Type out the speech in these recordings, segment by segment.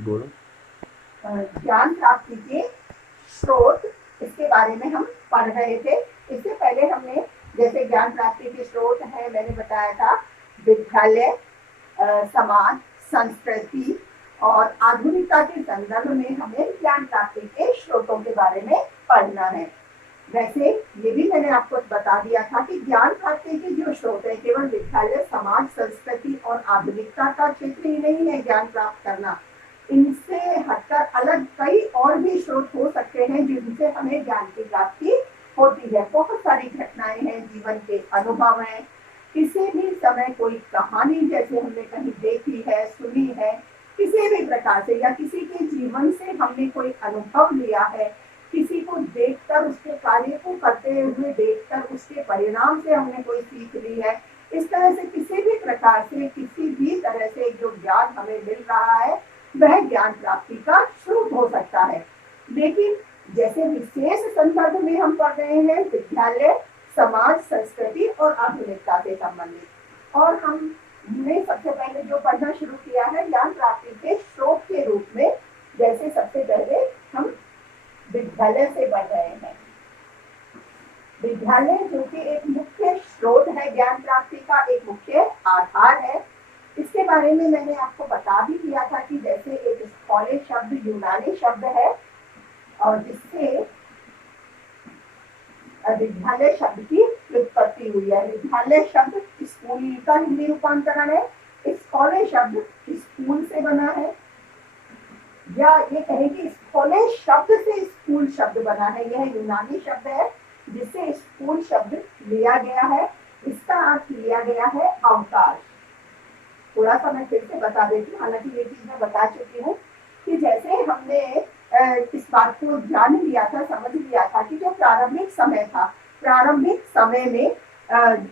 बोलो। ज्ञान प्राप्ति के स्रोत, इसके बारे में हम पढ़ रहे थे। इससे पहले हमने जैसे ज्ञान प्राप्ति के स्रोत है, मैंने बताया था विद्यालय, समाज, संस्कृति और आधुनिकता के संदर्भ में हमें ज्ञान प्राप्ति के स्रोतों के बारे में पढ़ना है। वैसे ये भी मैंने आपको बता दिया था कि ज्ञान प्राप्ति के जो स्रोत है केवल विद्यालय, समाज, संस्कृति और आधुनिकता का क्षेत्र ही नहीं है ज्ञान प्राप्त करना। इनसे हटकर अलग कई और भी स्रोत हो सकते हैं जिनसे हमें ज्ञान की प्राप्ति होती है। बहुत सारी घटनाएं हैं, जीवन के अनुभव हैं। किसी भी समय कोई कहानी जैसे हमने कहीं देखी है, सुनी है, किसी भी प्रकार से, या किसी के जीवन से हमने कोई अनुभव लिया है, किसी को देखकर, उसके कार्य को करते हुए देखकर उसके परिणाम से हमने कोई सीख ली है। इस तरह से किसी भी प्रकार से, किसी भी तरह से जो ज्ञान हमें मिल रहा है वह ज्ञान प्राप्ति का स्रोत हो सकता है। लेकिन जैसे विशेष संदर्भ में हम पढ़ रहे हैं विद्यालय, समाज, संस्कृति और आधुनिकता से संबंधित, और हमने सबसे पहले जो पढ़ना शुरू किया है ज्ञान प्राप्ति के स्रोत के रूप में, जैसे सबसे पहले हम विद्यालय से पढ़ रहे हैं। विद्यालय जो कि एक मुख्य स्रोत है ज्ञान प्राप्ति का, एक मुख्य आधार है। इसके बारे में मैंने आपको बता भी दिया था कि जैसे एक स्कॉले शब्द यूनानी शब्द है और जिससे विद्यालय शब्द की व्युत्पत्ति हुई है। विद्यालय शब्द स्कूल का हिंदी रूपांतरण है, स्कॉले शब्द स्कूल से बना है, या ये कहें कि स्कॉले शब्द से स्कूल शब्द बना है। यह यूनानी शब्द है जिससे स्कूल शब्द लिया गया है। इसका अर्थ लिया गया है अवकाश। थोड़ा सा मैं फिर से बता देती हूँ, हालांकि ये चीज मैं बता चुकी हूँ कि जैसे हमने इस बात को जान लिया था, समझ लिया था कि जो प्रारंभिक समय था, प्रारंभिक समय में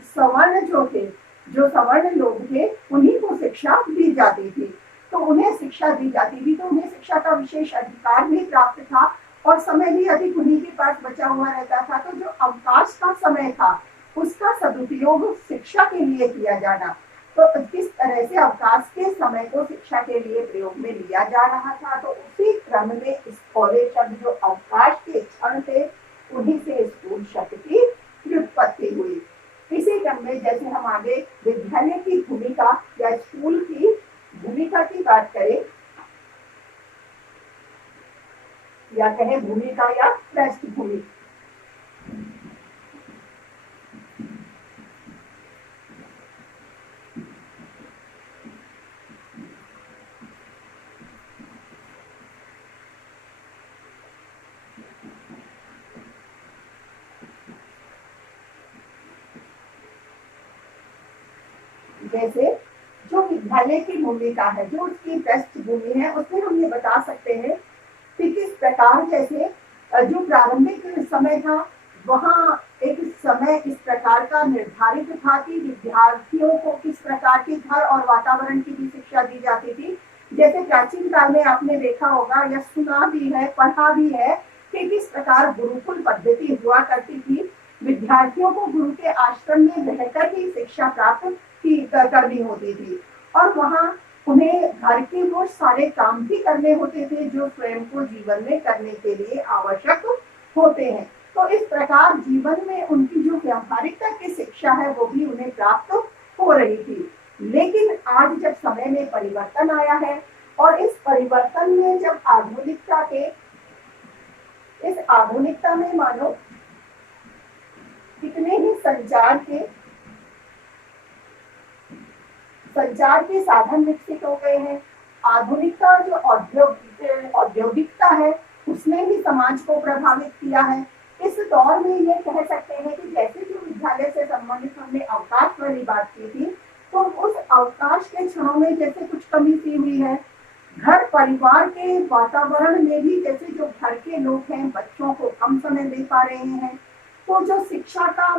सवर्ण जो थे, जो सवर्ण लोग थे, उन्हीं को शिक्षा दी जाती थी। तो उन्हें शिक्षा दी जाती थी तो उन्हें शिक्षा का विशेष अधिकार भी प्राप्त था और समय भी अधिक उन्हीं के पास बचा हुआ रहता था। तो जो अवकाश का समय था उसका सदुपयोग शिक्षा के लिए किया जाना, तो किस तरह से अवकाश के समय को शिक्षा के लिए प्रयोग में लिया जा रहा था, तो उसी क्रम में स्कॉले शब्द जो अवकाश के क्षण थे उन्हीं से स्कूल शब्द की व्युत्पत्ति हुई। इसी क्रम में जैसे हम आगे विद्यालय की भूमिका या स्कूल की भूमिका की बात करें, या कहें भूमिका या पृष्ठभूमि, जैसे जो विद्यालय की भूमिका है, जो उसकी पृष्ठभूमि है, उसमें हम ये बता सकते हैं कि किस प्रकार जैसे जो प्रारंभिक समय था वहाँ एक समय इस प्रकार का निर्धारित था कि विद्यार्थियों को किस प्रकार के घर और वातावरण की भी शिक्षा दी जाती थी। जैसे प्राचीन काल में आपने देखा होगा या सुना भी है, पढ़ा भी है कि किस प्रकार गुरुकुल पद्धति हुआ करती थी। विद्यार्थियों को गुरु के आश्रम में रहकर ही शिक्षा प्राप्त करनी होती थी और वहाँ उन्हें घर के वो सारे काम भी करने होते थे जो स्वयं को जीवन में करने के लिए आवश्यक होते हैं। तो इस प्रकार जीवन में उनकी जो व्यावहारिकता की शिक्षा है वो भी उन्हें प्राप्त हो रही थी। लेकिन आज जब समय में परिवर्तन आया है और इस परिवर्तन में जब इस आधुनिकता में मानो कितने ही संचार के साधन विकसित हो गए हैं। आधुनिकता जो औद्योगिकता है उसने भी समाज को प्रभावित किया है। इस दौर में ये कह सकते हैं कि जैसे जो विद्यालय से संबंधित हमने अवकाश वाली बात की थी, तो उस अवकाश के क्षणों में जैसे कुछ कमी सी हुई है। घर परिवार के वातावरण में भी जैसे जो घर के लोग हैं बच्चों को कम समय दे पा रहे हैं। तो जो शिक्षा का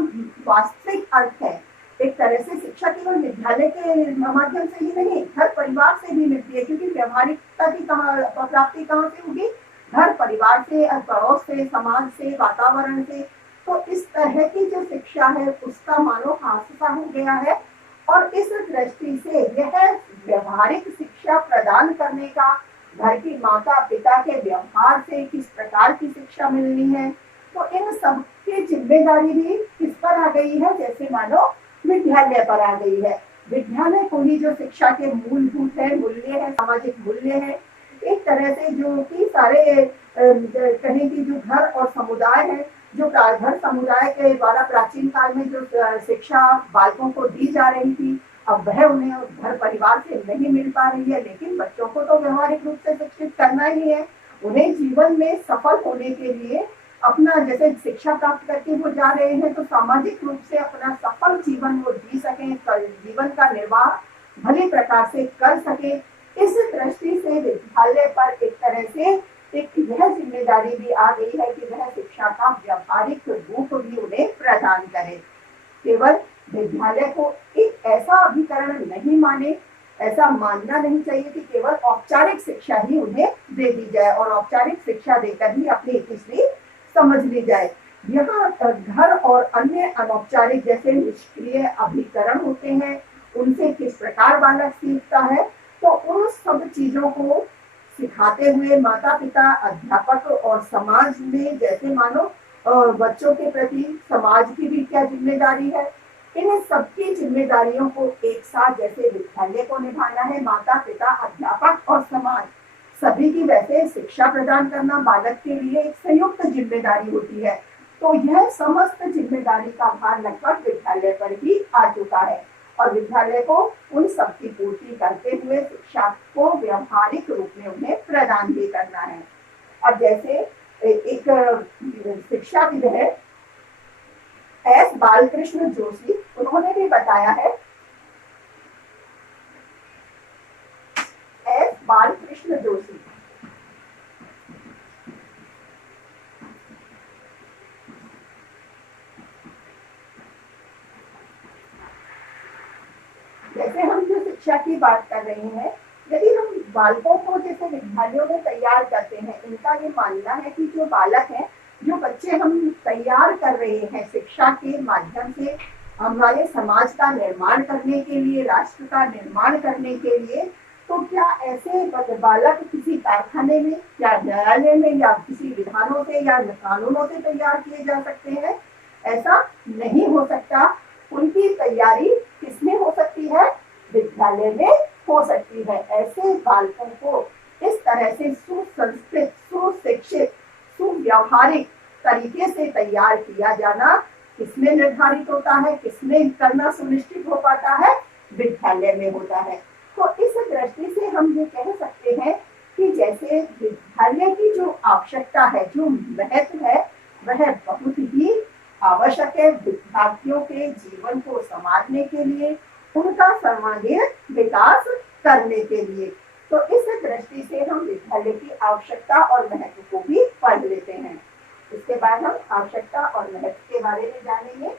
वास्तविक अर्थ है, एक तरह से शिक्षा केवल विद्यालय के माध्यम से ही नहीं, घर परिवार से भी मिलती है, क्योंकि व्यवहारिकता की प्राप्ति कहाँ से होगी? घर परिवार से, पड़ोस से, समाज से, वातावरण से। तो इस तरह की जो शिक्षा है उसका मानो हादसा हो गया है और इस दृष्टि से यह व्यवहारिक शिक्षा प्रदान करने का घर की माता पिता के व्यवहार से किस प्रकार की शिक्षा मिलनी है। तो इन सब की जिम्मेदारी भी किस पर आ गई है, जैसे मानो विद्यालय पर आ गई है। विद्यालय को ही जो शिक्षा के मूलभूत है, मूल्य है, सामाजिक मूल्य है, एक तरह से जो कि सारे कहें कि जो घर और समुदाय है, जो घर समुदाय के द्वारा प्राचीन काल में जो शिक्षा बालकों को दी जा रही थी, अब वह उन्हें घर परिवार से नहीं मिल पा रही है। लेकिन बच्चों को तो व्यवहारिक रूप से शिक्षित करना ही है। उन्हें जीवन में सफल होने के लिए अपना जैसे शिक्षा प्राप्त करके वो जा रहे हैं, तो सामाजिक रूप से अपना सफल जीवन वो जी सकें, जीवन का निर्वाह भली प्रकार से कर सके। इस दृष्टि से विद्यालय पर एक तरह से एक यह जिम्मेदारी भी आ गई है कि वह शिक्षा का व्यवहारिक रूप भी उन्हें प्रदान करे। केवल विद्यालय को एक ऐसा अभिकरण नहीं माने, ऐसा मानना नहीं चाहिए कि केवल औपचारिक शिक्षा ही उन्हें दे दी जाए और औपचारिक शिक्षा देकर ही अपनी तीसरी समझ ली जाए। यहाँ घर और अन्य अनौपचारिक जैसे निष्क्रिय अभिकरण होते हैं, उनसे किस प्रकार बालक सीखता है, तो उन सब चीजों को सिखाते हुए माता पिता, अध्यापक और समाज में जैसे मानो बच्चों के प्रति समाज की भी क्या जिम्मेदारी है, इन सबकी जिम्मेदारियों को एक साथ जैसे विद्यालय को निभाना है, माता पिता, अध्यापक और समाज सभी की वैसे शिक्षा प्रदान करना बालक के लिए एक संयुक्त जिम्मेदारी होती है। तो यह समस्त जिम्मेदारी का भार लगभग विद्यालय पर ही आ चुका है और विद्यालय को उन सब की पूर्ति करते हुए शिक्षा को व्यवहारिक रूप में उन्हें प्रदान भी करना है। अब जैसे एक शिक्षाविद है एस बालकृष्ण जोशी, उन्होंने भी बताया है, एस बालकृष्ण जोशी जैसे हम जो शिक्षा की बात कर रहे हैं, यदि हम बालकों को जैसे विद्यालयों में तैयार करते हैं, इनका ये मानना है कि जो बालक है, जो बच्चे हम तैयार कर रहे हैं शिक्षा के माध्यम से हमारे समाज का निर्माण करने के लिए, राष्ट्र का निर्माण करने के लिए, तो क्या ऐसे बालक किसी कारखाने में या न्यायालय में या किसी विधानों से या कानूनों से तैयार किए जा सकते हैं? ऐसा नहीं हो सकता। उनकी तैयारी किसमें हो सकती है? विद्यालय में हो सकती है। ऐसे बालकों को इस तरह से सुसंस्कृत, सुशिक्षित, सुव्यवहारिक तरीके से तैयार किया जाना किसमें निर्धारित होता है, किसमें करना सुनिश्चित हो पाता है? विद्यालय में होता है। तो इस दृष्टि से हम ये कह सकते हैं कि जैसे विद्यालय की जो आवश्यकता है, जो महत्व है, वह बहुत ही आवश्यक है विद्यार्थियों के जीवन को संवारने के लिए, उनका सर्वांगीण विकास करने के लिए। तो इस दृष्टि से हम विद्यालय की आवश्यकता और महत्व को भी पढ़ लेते हैं। इसके बाद हम आवश्यकता और महत्व के बारे में जानेंगे।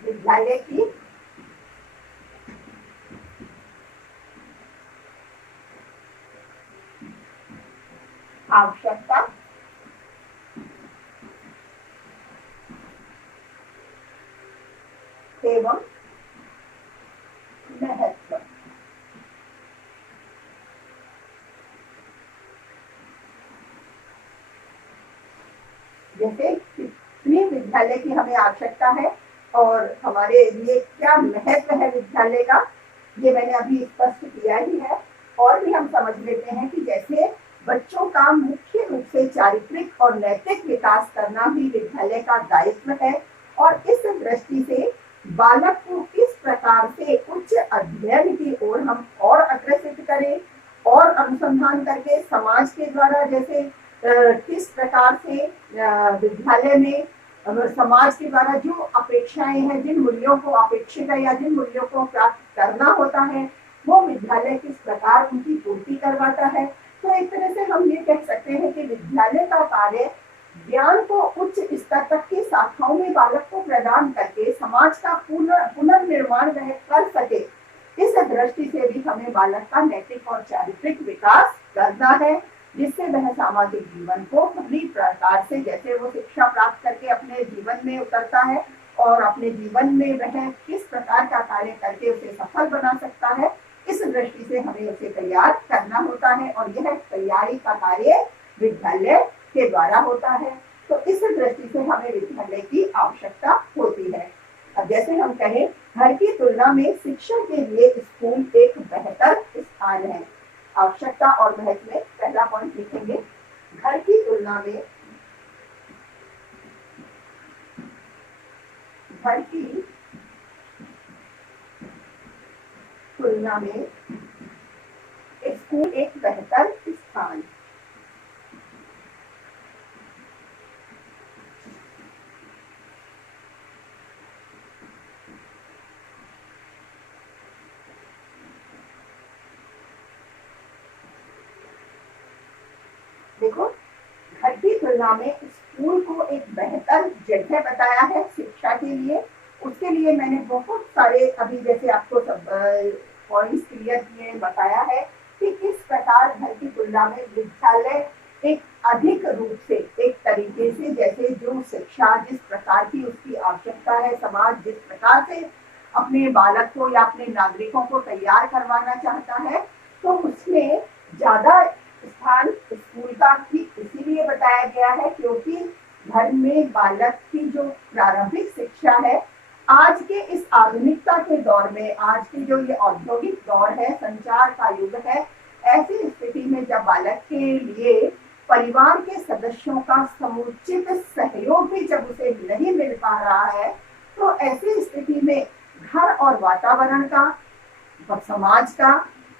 विद्यालय की आवश्यकता एवं महत्व। जैसे कितनी विद्यालय की हमें आवश्यकता है और हमारे लिए क्या महत्व है विद्यालय का, ये मैंने अभी स्पष्ट किया ही है। और भी हम समझ लेते हैं कि जैसे बच्चों का मुख्य रूप से चारित्रिक और नैतिक विकास करना भी विद्यालय का दायित्व है और इस दृष्टि से बालक को किस प्रकार से उच्च अध्ययन की ओर हम और अग्रसित करें और अनुसंधान करके समाज के द्वारा जैसे किस प्रकार से विद्यालय में समाज के द्वारा जो अपेक्षाएं हैं, जिन मूल्यों को अपेक्षित है या जिन मूल्यों को प्राप्त करना होता है, वो विद्यालय किस प्रकार उनकी पूर्ति करवाता है। तो एक तरह से हम ये कह सकते हैं कि विद्यालय का कार्य ज्ञान को उच्च स्तर तक की शाखाओं में बालक को प्रदान करके समाज का पुनर्निर्माण वह कर सके, इस दृष्टि से भी हमें बालक का नैतिक और चारित्रिक विकास करना है, जिससे वह सामाजिक जीवन को भली प्रकार से जैसे वो शिक्षा प्राप्त करके अपने जीवन में उतरता है और अपने जीवन में वह किस प्रकार का कार्य करके उसे सफल बना सकता है, दृष्टि से हमें उसे तैयार करना होता है और यह तैयारी का कार्य विद्यालय के द्वारा होता है। तो इस दृष्टि से हमें विद्यालय की आवश्यकता होती है। अब जैसे हम कहें घर की तुलना में शिक्षा के लिए स्कूल एक बेहतर स्थान है। आवश्यकता और महत्व में पहला पॉइंट लिखेंगे, घर की तुलना में घर की तुलना में स्कूल एक बेहतर स्थान। देखो, घर की तुलना में स्कूल को एक बेहतर जगह बताया है शिक्षा के लिए। उसके लिए मैंने बहुत सारे अभी जैसे आपको सब पॉइंट्स क्लियर किए, बताया है कि किस प्रकार घर की तुलना में विद्यालय एक अधिक रूप से एक तरीके से जैसे जो शिक्षा जिस प्रकार की उसकी आवश्यकता है, समाज जिस प्रकार से अपने बालक को या अपने नागरिकों को तैयार करवाना चाहता है, तो उसमें ज्यादा स्थान स्कूल का भी इसीलिए बताया गया है क्योंकि घर में बालक की जो प्रारंभिक शिक्षा है, आज के इस आधुनिकता के दौर में, आज के जो ये औद्योगिक दौर है, संचार का युग है, ऐसी स्थिति में जब बालक के लिए परिवार के सदस्यों का समुचित सहयोग भी जब उसे नहीं मिल पा रहा है, तो ऐसी स्थिति में घर और वातावरण का, समाज का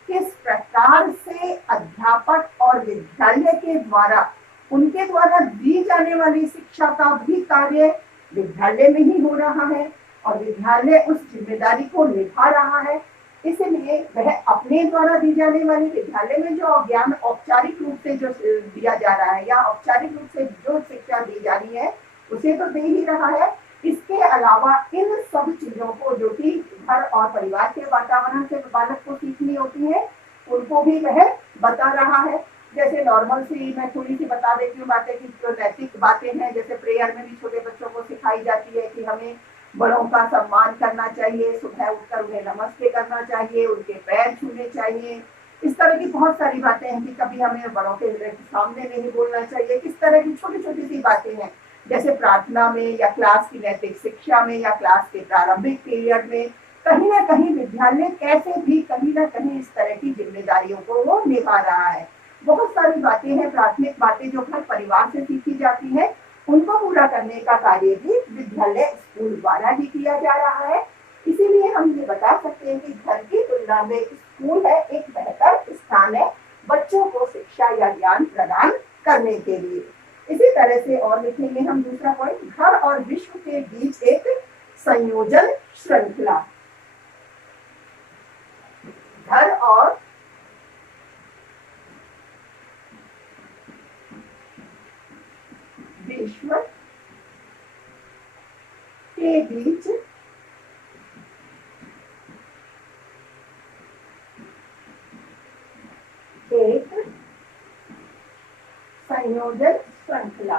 किस प्रकार से अध्यापक और विद्यालय के द्वारा उनके द्वारा दी जाने वाली शिक्षा का भी कार्य विद्यालय में ही हो रहा है और विद्यालय उस जिम्मेदारी को निभा रहा है। इसलिए वह अपने द्वारा दी जाने वाली विद्यालय में जो ज्ञान औपचारिक रूप से जो दिया जा रहा है या औपचारिक रूप से जो शिक्षा दी जा रही है उसे तो दे ही रहा है, इसके अलावा इन सब चीजों को जो कि घर और परिवार के वातावरण से बालक को सीखनी होती है उनको भी वह बता रहा है। जैसे नॉर्मल सी मैं थोड़ी सी बता देती हूँ बातें कि जो नैतिक बातें हैं, जैसे प्रेयर में भी छोटे बच्चों को सिखाई जाती है कि हमें बड़ों का सम्मान करना चाहिए, सुबह उठकर उन्हें नमस्ते करना चाहिए, उनके पैर छूने चाहिए। इस तरह की बहुत सारी बातें हैं कि कभी हमें बड़ों के सामने नहीं बोलना चाहिए। किस तरह की छोटी छोटी सी बातें हैं, जैसे प्रार्थना में या क्लास की नैतिक शिक्षा में या क्लास के प्रारंभिक पीरियड में कहीं ना कहीं विद्यालय कैसे भी कहीं ना कहीं इस तरह की जिम्मेदारियों को वो निभा रहा है। बहुत सारी बातें हैं, प्राथमिक बातें जो घर परिवार से सीखी जाती है, उनको पूरा करने का कार्य भी विद्यालय स्कूल द्वारा ही किया जा रहा है। इसीलिए हम ये बता सकते हैं कि घर की तुलना में स्कूल है एक बेहतर स्थान है बच्चों को शिक्षा या ज्ञान प्रदान करने के लिए। इसी तरह से और लिखेंगे हम दूसरा पॉइंट, घर और विश्व के बीच एक संयोजन श्रृंखला। घर और विश्व के बीच एक संयोजन श्रृंखला।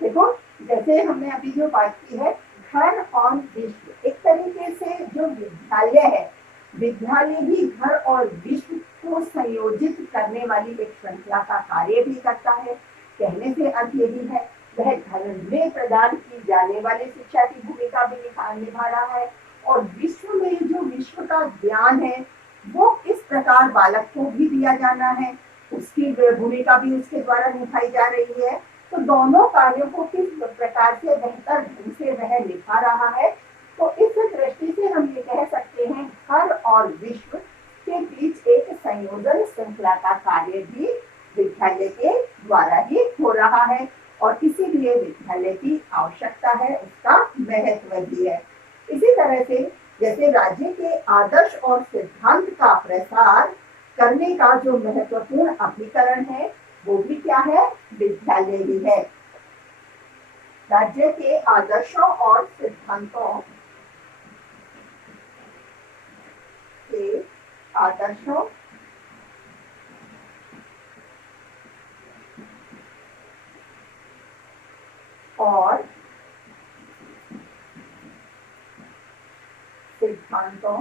देखो, जैसे हमने अभी जो बात की है घर और विश्व, एक तरीके से जो विद्यालय है, विद्यालय ही घर और विश्व को संयोजित करने वाली एक श्रृंखला का कार्य भी करता है। कहने से अर्थ यही है वह घर में प्रदान की जाने वाली शिक्षा की भूमिका भी निभा रहा है और विश्व में जो विश्व का ज्ञान है वो किस प्रकार बालक को भी दिया जाना है, उसकी भूमिका भी उसके द्वारा निभाई जा रही है। तो दोनों कार्यों को किस प्रकार से बेहतर ढंग से वह निभा रहा है, तो इस दृष्टि से हम ये कह सकते हैं घर और विश्व के बीच एक संयोजन श्रृंखला का कार्य भी विद्यालय के द्वारा ही हो रहा है और इसीलिए विद्यालय की आवश्यकता है, उसका महत्व भी है। इसी तरह से जैसे राज्य के आदर्श और सिद्धांत का प्रसार करने का जो महत्वपूर्ण अभिकरण है वो भी क्या है, विद्यालय ही है। राज्य के आदर्शों और सिद्धांतों के सिद्धांतों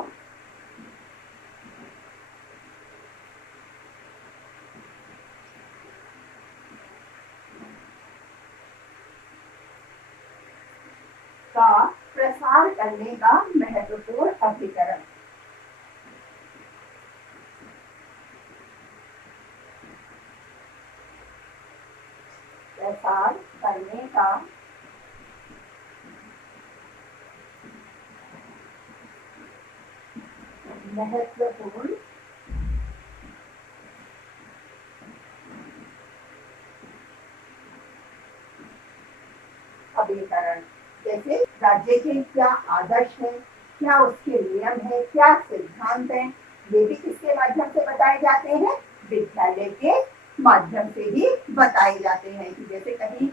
का प्रसार करने का महत्वपूर्ण अभिकरण। प्रसार करने का महत्वपूर्ण अभिकरण। जैसे राज्य के क्या आदर्श है, क्या उसके नियम है, क्या सिद्धांत है, ये भी किसके माध्यम से बताए जाते हैं? विद्यालय के माध्यम से ही बताए जाते हैं। कि जैसे कहीं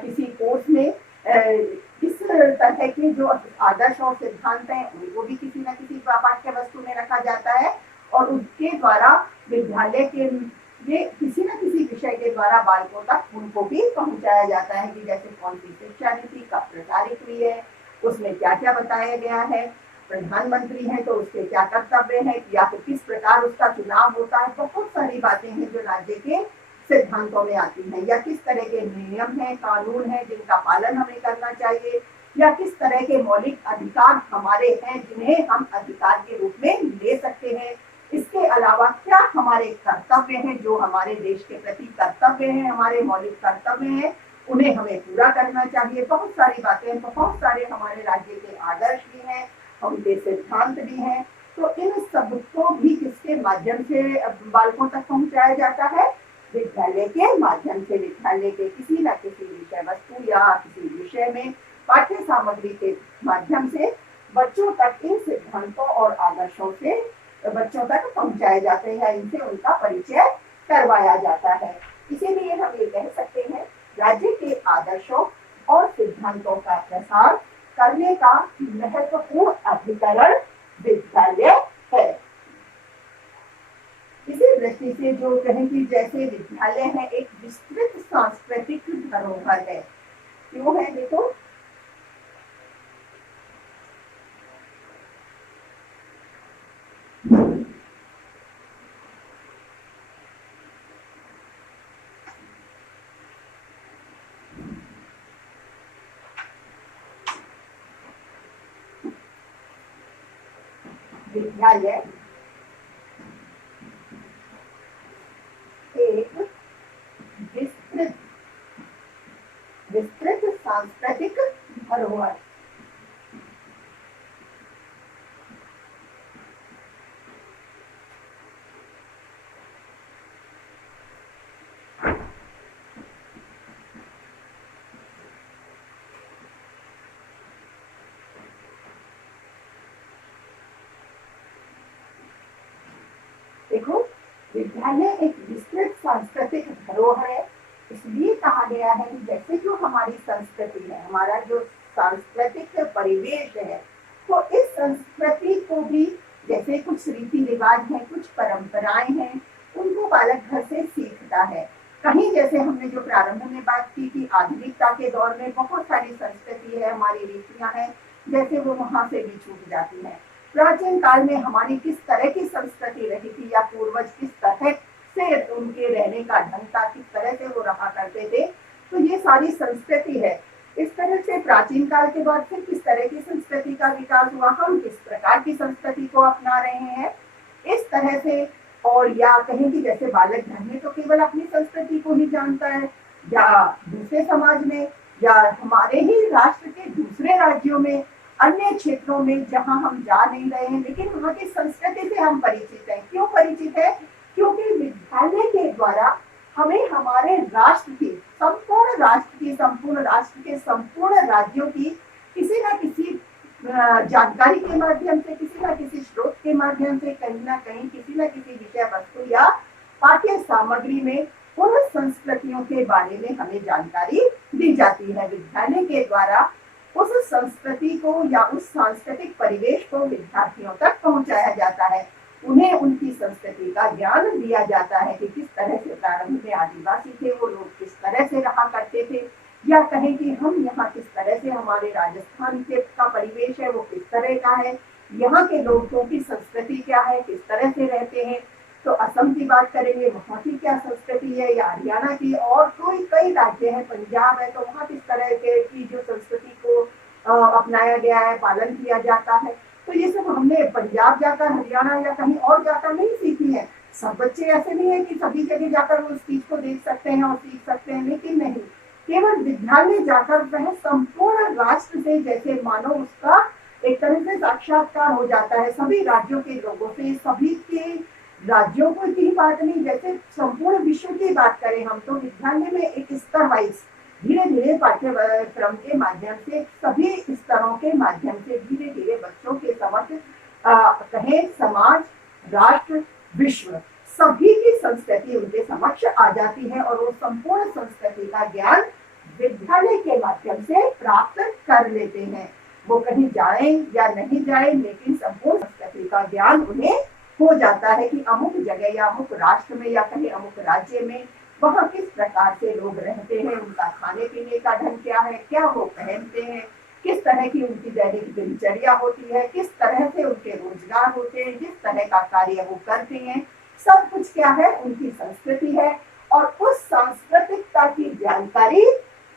किसी कोर्स में किस तरह के जो आदर्श और सिद्धांत हैं उनको भी किसी न किसी पाठ्य वस्तु में रखा जाता है और उसके द्वारा विद्यालय के ये किसी न किसी विषय के द्वारा बालकों तक उनको भी पहुंचाया जाता है। कि जैसे कौन सी शिक्षा नीति कब प्रसारित हुई है, उसमें क्या क्या बताया गया है, प्रधानमंत्री है तो उसके क्या कर्तव्य है, या फिर किस प्रकार उसका चुनाव होता है। बहुत सारी बातें हैं जो राज्य के सिद्धांतों में आती हैं। या किस तरह के नियम हैं, कानून हैं जिनका पालन हमें करना चाहिए, या किस तरह के मौलिक अधिकार हमारे हैं जिन्हें हम अधिकार के रूप में ले सकते हैं। इसके अलावा क्या हमारे कर्तव्य हैं, जो हमारे देश के प्रति कर्तव्य हैं, हमारे मौलिक कर्तव्य हैं, उन्हें हमें पूरा करना चाहिए। बहुत सारी बातें, बहुत सारे हमारे राज्य के आदर्श भी हैं, उनके सिद्धांत भी हैं। तो इन सबको भी किसके माध्यम से बालकों तक पहुंचाया जाता है? विद्यालय के माध्यम से। विद्यालय के किसी न किसी विषय वस्तु या किसी विषय में पाठ्य सामग्री के माध्यम से बच्चों तक इन सिद्धांतों और आदर्शों से बच्चों तक पहुंचाए जाते हैं, इनसे उनका परिचय करवाया जाता है। इसीलिए हम ये कह सकते हैं राज्य के आदर्शों और सिद्धांतों का प्रसार करने का महत्वपूर्ण अभिकरण विद्यालय है। इसी दृष्टि से जो कहें कि जैसे विद्यालय है एक विस्तृत सांस्कृतिक धरोहर है। क्यों है? देखो, विद्यालय एक विस्तृत सांस्कृतिक धरोहर। देखो, विद्यालय एक विस्तृत सांस्कृतिक धरोहर है। इसलिए कहा गया है कि जैसे जो हमारी संस्कृति है, हमारा जो सांस्कृतिक परिवेश है, तो इस संस्कृति को भी जैसे कुछ रीति रिवाज है, कुछ परंपराएं हैं, उनको बालक घर से सीखता है। कहीं जैसे हमने जो प्रारंभ में बात की कि आधुनिकता के दौर में बहुत सारी संस्कृति है, हमारी रीतियां हैं, जैसे वो वहां से भी छूट जाती है। प्राचीन काल में हमारी किस तरह की संस्कृति रही थी, या पूर्वज किस तरह से उनके रहने का ढंग था, किस तरह से वो रहा करते थे, तो ये सारी संस्कृति है। इस तरह से प्राचीन काल के बाद फिर किस तरह की संस्कृति का विकास हुआ, हम किस प्रकार की संस्कृति को अपना रहे हैं, इस तरह से। और या कहें कि जैसे बालक घर में तो केवल अपनी संस्कृति को ही जानता है, या दूसरे समाज में, या हमारे ही राष्ट्र के दूसरे राज्यों में, अन्य क्षेत्रों में जहां हम जा नहीं रहे हैं, लेकिन वहां की संस्कृति से हम परिचित हैं। क्यों परिचित है? क्योंकि विद्यालय के द्वारा हमें हमारे राष्ट्र की, संपूर्ण राष्ट्र के संपूर्ण राज्यों की किसी न किसी जानकारी के माध्यम से, किसी न किसी स्रोत के माध्यम से, कहीं ना कहीं किसी न किसी विषय वस्तु या पाठ्य सामग्री में उन संस्कृतियों के बारे में हमें जानकारी दी जाती है। विद्यालय के द्वारा उस संस्कृति को या उस सांस्कृतिक परिवेश को विद्यार्थियों तक पहुंचाया जाता है। उन्हें उनकी संस्कृति का ज्ञान दिया जाता है कि किस तरह से प्रारंभ में आदिवासी थे, वो लोग किस तरह से रहा करते थे, या कहें कि हम यहाँ किस तरह से, हमारे राजस्थान के का परिवेश है वो किस तरह का है, यहाँ के लोगों की संस्कृति क्या है, किस तरह से रहते हैं। तो असम की बात करेंगे, वहाँ की क्या संस्कृति है, या हरियाणा की, और कोई कई राज्य हैं, पंजाब है, तो वहाँ किस तरह के की जो संस्कृति को अपनाया गया है, पालन किया जाता है। तो ये सब हमने पंजाब जाकर, हरियाणा या कहीं और जाकर नहीं सीखी है। सब बच्चे ऐसे नहीं है कि सभी जगह जाकर वो उस चीज को देख सकते हैं और सीख सकते हैं, लेकिन नहीं, केवल विद्यालय जाकर वह संपूर्ण राष्ट्र से जैसे मानो उसका एक तरह से साक्षात्कार हो जाता है, सभी राज्यों के लोगों से, सभी के राज्यों को की बात नहीं, जैसे संपूर्ण विश्व की बात करें हम, तो विद्यालय में एक स्तर वाइज धीरे धीरे पाठ्यक्रम के माध्यम से, सभी स्तरों के माध्यम से धीरे धीरे बच्चों के समक्ष कहें समाज, राष्ट्र, विश्व, सभी की संस्कृति उनके समक्ष आ जाती है और वो संपूर्ण संस्कृति का ज्ञान विद्यालय के माध्यम से प्राप्त कर लेते हैं। वो कहीं जाए या नहीं जाए, लेकिन संपूर्ण संस्कृति का ज्ञान उन्हें हो जाता है कि अमुक जगह या अमुक राष्ट्र में या कहीं अमुक राज्य में वहाँ किस प्रकार से लोग रहते हैं, उनका खाने पीने का ढंग क्या है, क्या वो पहनते हैं, किस तरह की उनकी दैनिक दिनचर्या होती है, किस तरह से उनके रोजगार होते हैं, जिस तरह का कार्य वो करते हैं, सब कुछ क्या है, उनकी संस्कृति है। और उस सांस्कृतिकता की जानकारी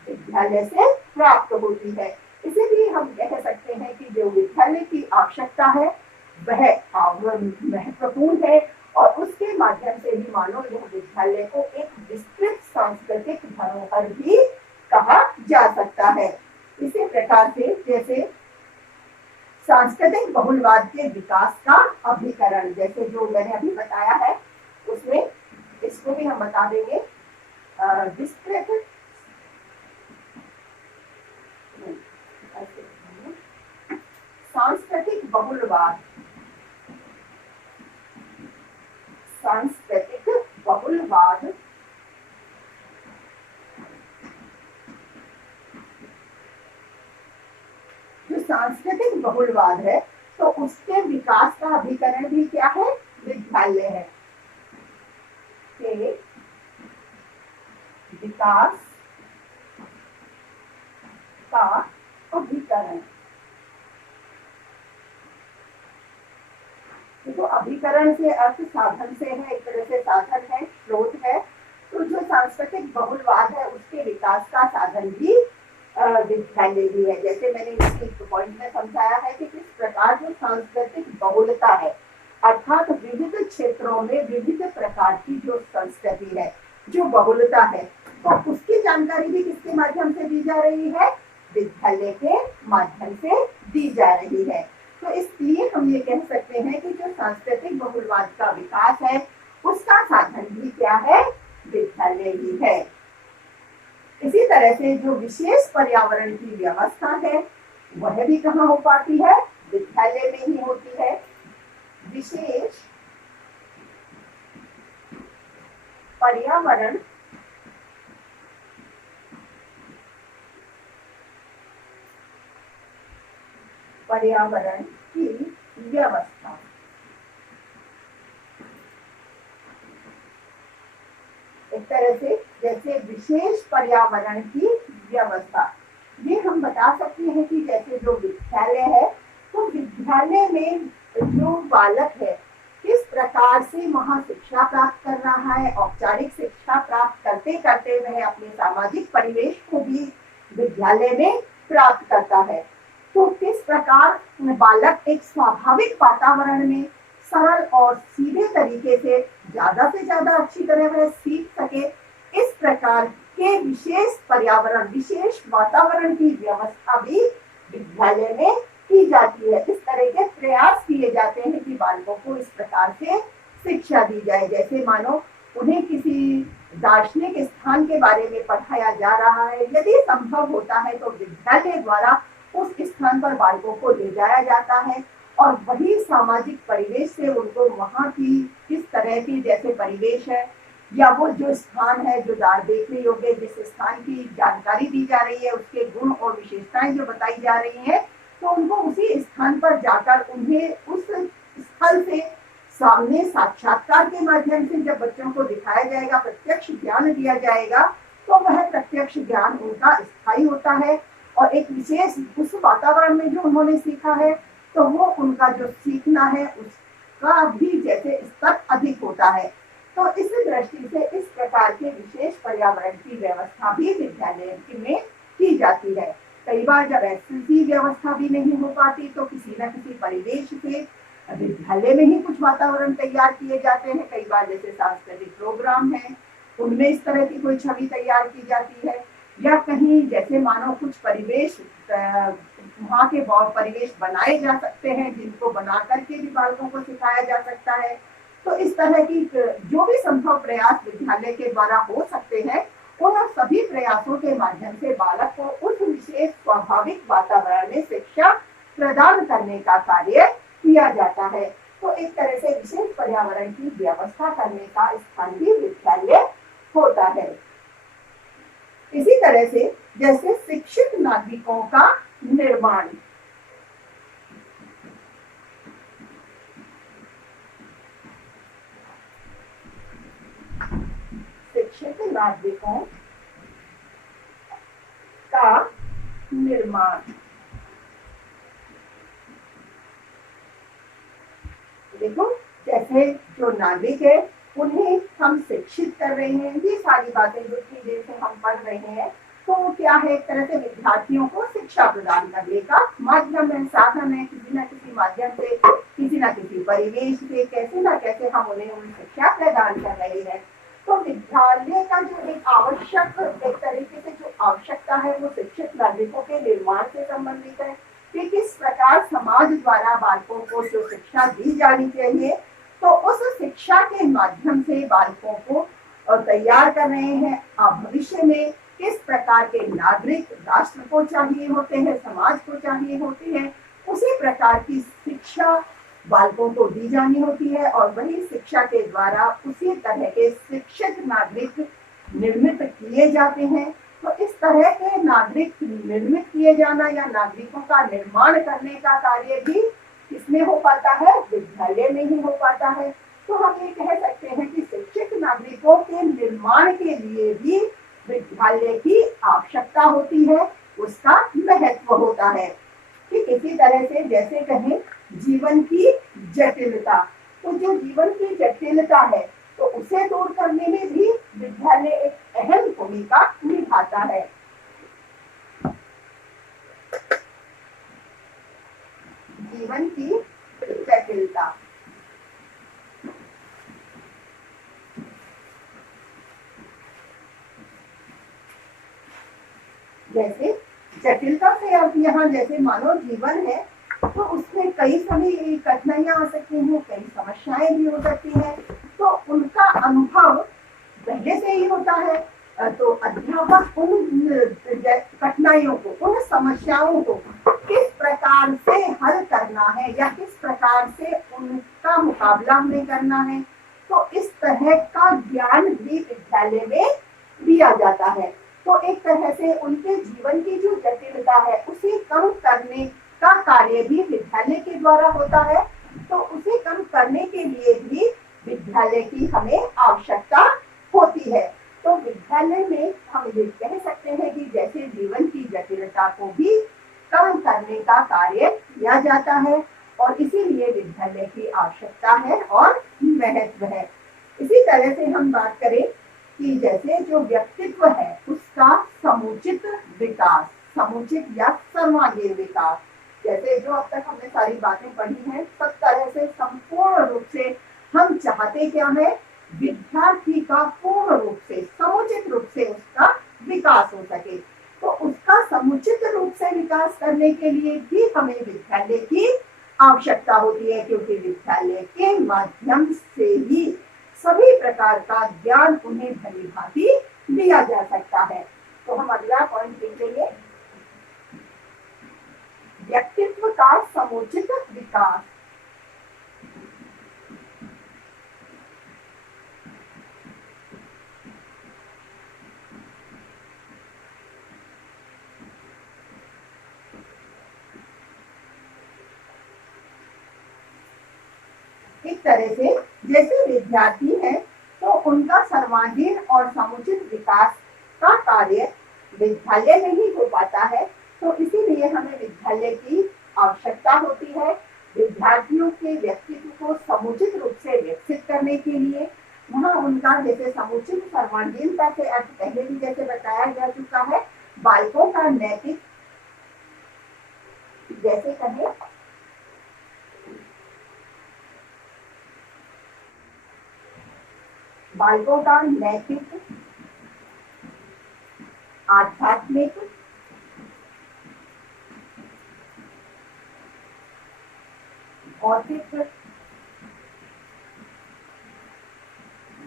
विद्यालय से प्राप्त होती है। इसीलिए हम कह सकते हैं कि जो विद्यालय की आवश्यकता है वह महत्वपूर्ण है और उसके माध्यम से भी मानो यह विद्यालय को एक विस्तृत सांस्कृतिक धरोहर भी कहा जा सकता है। इसी प्रकार से जैसे सांस्कृतिक बहुलवाद के विकास का अभिकरण, जैसे जो मैंने अभी बताया है उसमें इसको भी हम बता देंगे, विस्तृत सांस्कृतिक बहुलवाद, सांस्कृतिक बहुलवाद जो सांस्कृतिक बहुलवाद है तो उसके विकास का अभिकरण भी क्या है, विद्यालय है। के विकास का अभिकरण, तो अभिकरण से अर्थ साधन से है, एक तरह से साधन है, स्रोत है। तो जो सांस्कृतिक बहुलवाद है उसके विकास का साधन भी विद्यालय भी है। जैसे मैंने इसी पॉइंट में समझाया है कि किस प्रकार जो सांस्कृतिक बहुलता है, अर्थात विविध क्षेत्रों में विविध प्रकार की जो संस्कृति है, जो बहुलता है, तो उसकी जानकारी भी किसके माध्यम से दी जा रही है, विद्यालय के माध्यम से दी जा रही है। तो इसलिए हम ये कह सकते हैं कि जो सांस्कृतिक बहुलवाद का विकास है उसका साधन भी क्या है, विद्यालय ही है। इसी तरह से जो विशेष पर्यावरण की व्यवस्था है वह भी कहाँ हो पाती है, विद्यालय में ही होती है। विशेष पर्यावरण की व्यवस्था, एक तरह से जैसे विशेष पर्यावरण की व्यवस्था, ये हम बता सकते हैं कि जैसे जो विद्यालय है तो विद्यालय में जो बालक है किस प्रकार से वहाँ शिक्षा प्राप्त कर रहा है, औपचारिक शिक्षा प्राप्त करते करते वह अपने सामाजिक परिवेश को भी विद्यालय में प्राप्त करता है। तो किस प्रकार बालक एक स्वाभाविक वातावरण में सरल और सीधे तरीके से ज्यादा अच्छी तरह वह सीख सके, इस प्रकार के विशेष पर्यावरण, विशेष वातावरण की व्यवस्था भी विद्यालय में की जाती है। इस तरह के प्रयास किए जाते हैं कि बालकों को इस प्रकार से शिक्षा दी जाए। जैसे मानो उन्हें किसी दार्शनिक स्थान के बारे में पढ़ाया जा रहा है, यदि संभव होता है तो विद्यालय द्वारा उस स्थान पर बालकों को ले जाया जाता है और वही सामाजिक परिवेश से उनको वहाँ की किस तरह की जैसे परिवेश है या वो जो स्थान है जो देखने योग्य, जिस स्थान की जानकारी दी जा रही है उसके गुण और विशेषताएं जो बताई जा रही है, तो उनको उसी स्थान पर जाकर उन्हें उस स्थल से सामने साक्षात्कार के माध्यम से जब बच्चों को दिखाया जाएगा, प्रत्यक्ष ज्ञान दिया जाएगा, तो वह प्रत्यक्ष ज्ञान उनका स्थायी होता है और एक विशेष उस वातावरण में जो उन्होंने सीखा है तो वो उनका जो सीखना है उसका भी जैसे स्तर अधिक होता है। तो इस दृष्टि से इस प्रकार के विशेष पर्यावरण की व्यवस्था भी विद्यालय में की जाती है। कई बार जब ऐसी व्यवस्था भी नहीं हो पाती तो किसी न किसी परिवेश से विद्यालय में ही कुछ वातावरण तैयार किए जाते हैं। कई बार जैसे सांस्कृतिक प्रोग्राम है उनमें इस तरह की कोई छवि तैयार की जाती है, या कहीं जैसे मानो कुछ परिवेश वहाँ के परिवेश बनाए जा सकते हैं जिनको बना करके भी बालकों को सिखाया जा सकता है। तो इस तरह की जो भी संभव प्रयास विद्यालय के द्वारा हो सकते हैं उन सभी प्रयासों के माध्यम से बालक को उस विशेष स्वाभाविक वातावरण में शिक्षा प्रदान करने का कार्य किया जाता है। तो एक तरह से विशेष पर्यावरण की व्यवस्था करने का स्थान भी विद्यालय होता है। इसी तरह से जैसे शिक्षित नागरिकों का निर्माण, शिक्षित नागरिकों का निर्माण, देखो जैसे जो नागरिक है उन्हें हम शिक्षित कर रहे हैं, ये सारी बातें जो चीजें से हम पढ़ रहे हैं तो क्या है, एक तरह से विद्यार्थियों को शिक्षा प्रदान करने का माध्यम है, साधन है। किसी न किसी माध्यम से, किसी न किसी परिवेश से कैसे न कैसे हम उन्हें शिक्षा प्रदान कर रहे हैं। तो विद्यालय का जो एक आवश्यक, एक तरीके से जो आवश्यकता है वो शिक्षित नागरिकों के निर्माण से संबंधित है कि किस प्रकार समाज द्वारा बालकों को जो शिक्षा दी जानी चाहिए तो उस शिक्षा के माध्यम से बालकों को तैयार कर रहे हैं। भविष्य में किस प्रकार के नागरिक राष्ट्र को चाहिए होते हैं, समाज को चाहिए होते हैं, उसी प्रकार की शिक्षा बालकों को दी जानी होती है और वही शिक्षा के द्वारा उसी तरह के शिक्षित नागरिक निर्मित किए जाते हैं। तो इस तरह के नागरिक निर्मित किए जाना या नागरिकों का निर्माण करने का कार्य भी किसमें हो पाता है, विद्यालय में ही हो पाता है। तो हम ये कह सकते हैं कि शिक्षित नागरिकों के निर्माण के लिए भी विद्यालय की आवश्यकता होती है, उसका महत्व होता है। ठीक इसी तरह से जैसे कहें जीवन की जटिलता, तो जो जीवन की जटिलता है तो उसे दूर करने में भी विद्यालय एक अहम भूमिका निभाता है। जीवन की जटिलता, जैसे जटिलता से अब यहाँ जैसे मानव जीवन है तो उसमें कई सभी कठिनाइयां आ सकती हैं, कई समस्याएं भी हो सकती हैं। तो उनका अनुभव पहले से ही होता है। तो अध्यापक उन कठिनाइयों को, उन समस्याओं को किस प्रकार से हल करना है या किस प्रकार से उनका मुकाबला हमें करना है, तो इस तरह का ज्ञान भी विद्यालय में दिया जाता है। तो एक तरह से उनके जीवन की जो जटिलता है उसे कम करने का कार्य भी विद्यालय के द्वारा होता है। तो उसे कम करने के लिए भी विद्यालय की हमें आवश्यकता होती है। तो विद्यालय में हम ये कह सकते हैं कि जैसे जीवन की जटिलता को भी कम करने का कार्य किया जाता है और इसीलिए विद्यालय की आवश्यकता है और महत्व है। इसी तरह से हम बात करें कि जैसे जो व्यक्तित्व है उसका समुचित विकास, समुचित या सर्वांगीण विकास, जैसे जो अब तक हमने सारी बातें पढ़ी हैं सब तरह से संपूर्ण रूप से हम चाहते क्या है, विद्यार्थी का पूर्ण रूप से समुचित रूप से उसका विकास हो सके। तो उसका समुचित रूप से विकास करने के लिए भी हमें विद्यालय की आवश्यकता होती है, क्योंकि विद्यालय के माध्यम से ही सभी प्रकार का ज्ञान उन्हें भली भांति दिया जा सकता है। तो हम अगला पॉइंट देख लेंगे, व्यक्तित्व का समुचित विकास। इस तरह से जैसे विद्यार्थी है तो उनका सर्वांगीण और समुचित विकास का कार्य विद्यालय में ही हो पाता है। तो इसीलिए हमें विद्यालय की आवश्यकता होती है विद्यार्थियों के व्यक्तित्व को समुचित रूप से विकसित करने के लिए। वहाँ उनका जैसे समुचित सर्वांगीणता से अर्थ पहले भी जैसे बताया जा चुका है, बालकों का नैतिक, जैसे कहें बालकों का नैतिक, आध्यात्मिक,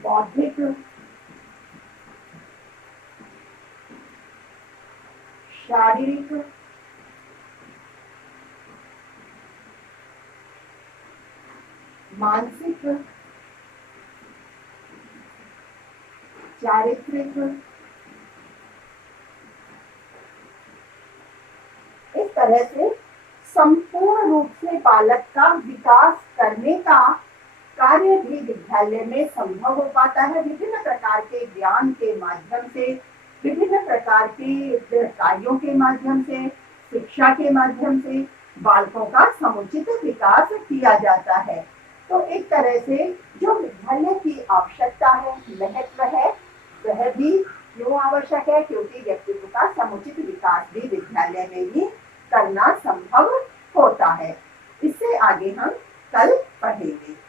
बौद्धिक, शारीरिक, मानसिक, चारित्रिक, इस तरह से संपूर्ण रूप से बालक का विकास करने का कार्य भी विद्यालय में संभव हो पाता है। विभिन्न प्रकार के ज्ञान के माध्यम से, विभिन्न प्रकार के कार्यों के माध्यम से, शिक्षा के माध्यम से बालकों का समुचित विकास किया जाता है। तो एक तरह से जो विद्यालय की आवश्यकता है, महत्व है, वह भी क्यों आवश्यक है, क्योंकि व्यक्तित्व का समुचित विकास भी विद्यालय में ही करना संभव होता है। इससे आगे हम कल पढ़ेंगे।